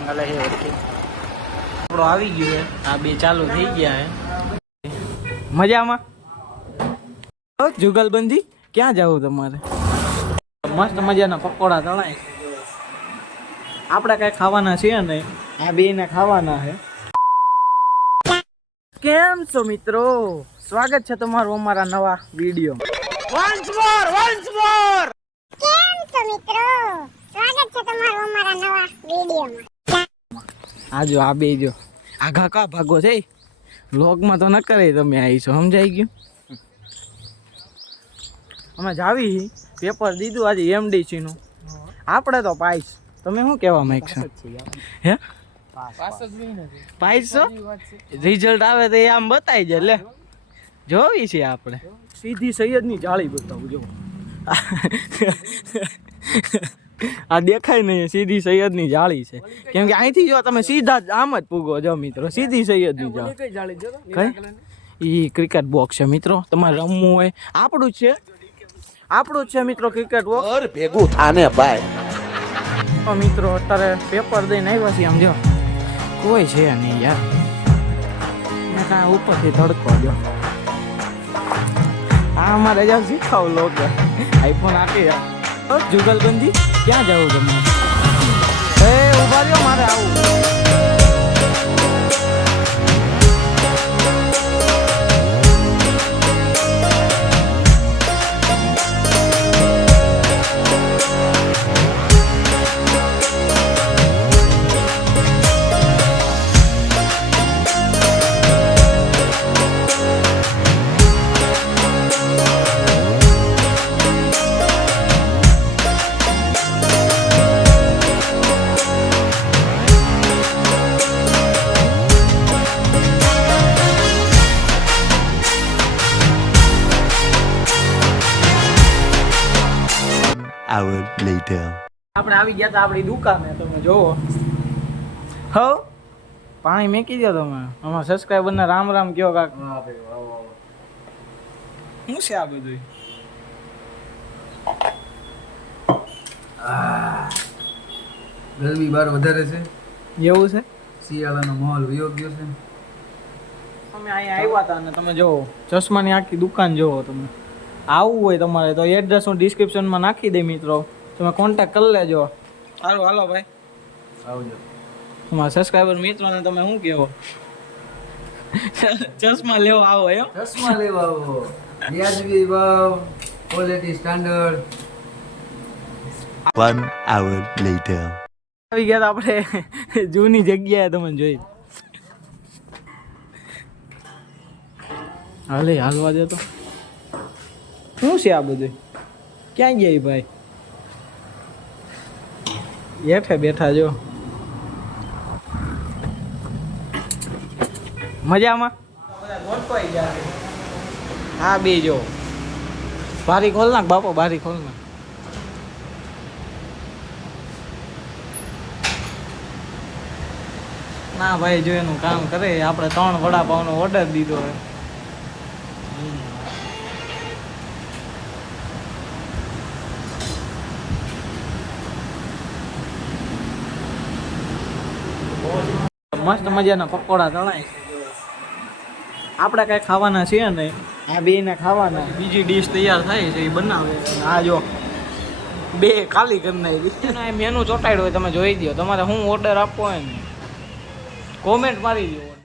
working અલે હે working આપણો આવી ગયો હે આ બે ચાલુ થઈ ગયા હે મજામાં જુગલબંધી ક્યાં જવું તમારે મસ્ત મજાના પકોડા તળાય આપણે કઈ ખાવાના છે નહીં આ બે ને ખાવાના છે કેમ છો મિત્રો સ્વાગત છે તમારું અમારા નવા વિડિયો વન્સ મોર કેમ છો મિત્રો સ્વાગત છે તમારું અમારા નવા વિડિયોમાં આજો આ બે જો આઘા કા ભાગો છે વ્લોગમાં તો ન કરે તમે આવી છો સમજાઈ ગયું અમે જાવી પેપર દીધું આજે એમડીસી નું આપણે તો પાસ તમે શું કહેવા માંગશો હે પાસ છો રિઝલ્ટ આવે તો એ આમ બતાવી જાય લે જોવી છે આપણે સીધી સૈયદની જાળી બતાવું જો આ દેખાય નહીં સીધી સૈયદની જાળી છે કેમ કે અહીંથી જો તમે સીધા આમ જ પૂગો જો મિત્રો સીધી સૈયદની જાળી કઈ એ ક્રિકેટ બોક્સ છે મિત્રો તમારે રમવું હોય આપણું જ છે મિત્રો ક્રિકેટ બોક્સ ભેગું થાને ભાઈ મિત્રો અત્યારે પેપર દઈને આવ્યા છીએ આમ જો કોઈ છે નહીં યાર મેં કાં ઉપરથી તડકો જો આ અમારે જાવ શીખાવ લોકો આઈફોન આપી જુગલબંધી ક્યાં જવું તમે એ ઉભા રહ્યો મારે આવું hour later આપણે આવી ગયા હતા આપણી દુકાને તમે જોવો હો પાણી મેકી દો તમે અમારા સબસ્ક્રાઈબરને રામ રામ કયો કાક શું છે આ બધું ગરમી બાર વધારે છે એવું છે શિયાળાનો માહોલ વયો ગયો છે અમે અહીંયા આવ્યા હતા અને તમે જોવો ચશ્માની આખી દુકાન જોવો તમે આવવું હોય તમારે તો એડ્રેસ હું ડિસ્ક્રિપ્શનમાં નાખી દઈ મિત્રો તમે કોન્ટેક્ટ કરી લેજો સારું હાલો ભાઈ આવજો તમારા સબસ્ક્રાઈબર મિત્રોને તમે શું કહો ચશ્મા લેવા આવો એમ ચશ્મા લેવા આવો વ્યાજબી ભાવ ક્વોલિટી સ્ટાન્ડર્ડ 1 hour later આવી ગયા આપણે જૂની જગ્યાએ તમે જોઈ હાલે હાલવા દે તો શું છે આ બધું ક્યાં ગયા ભાઈ હેઠે બેઠા જો મજામાં હા બે જો બારી ખોલ નાખ બાપો બારી ખોલ નાખ ના ભાઈ જો એનું કામ કરે આપણે 3 વડાપાવનો ઓર્ડર દીધો હોય મસ્ત મજાના પકોડા તળાય આપણે કઈ ખાવાના છે નહીં આ બે ને ખાવાના બીજી ડીશ તૈયાર થાય છે એ બનાવે આ જો બે ખાલી કરી નાખી મેનુ ચોટાડ્યો હોય તમે જોઈ દો તમારે શું ઓર્ડર આપવો હોય ને કોમેન્ટ મારી દો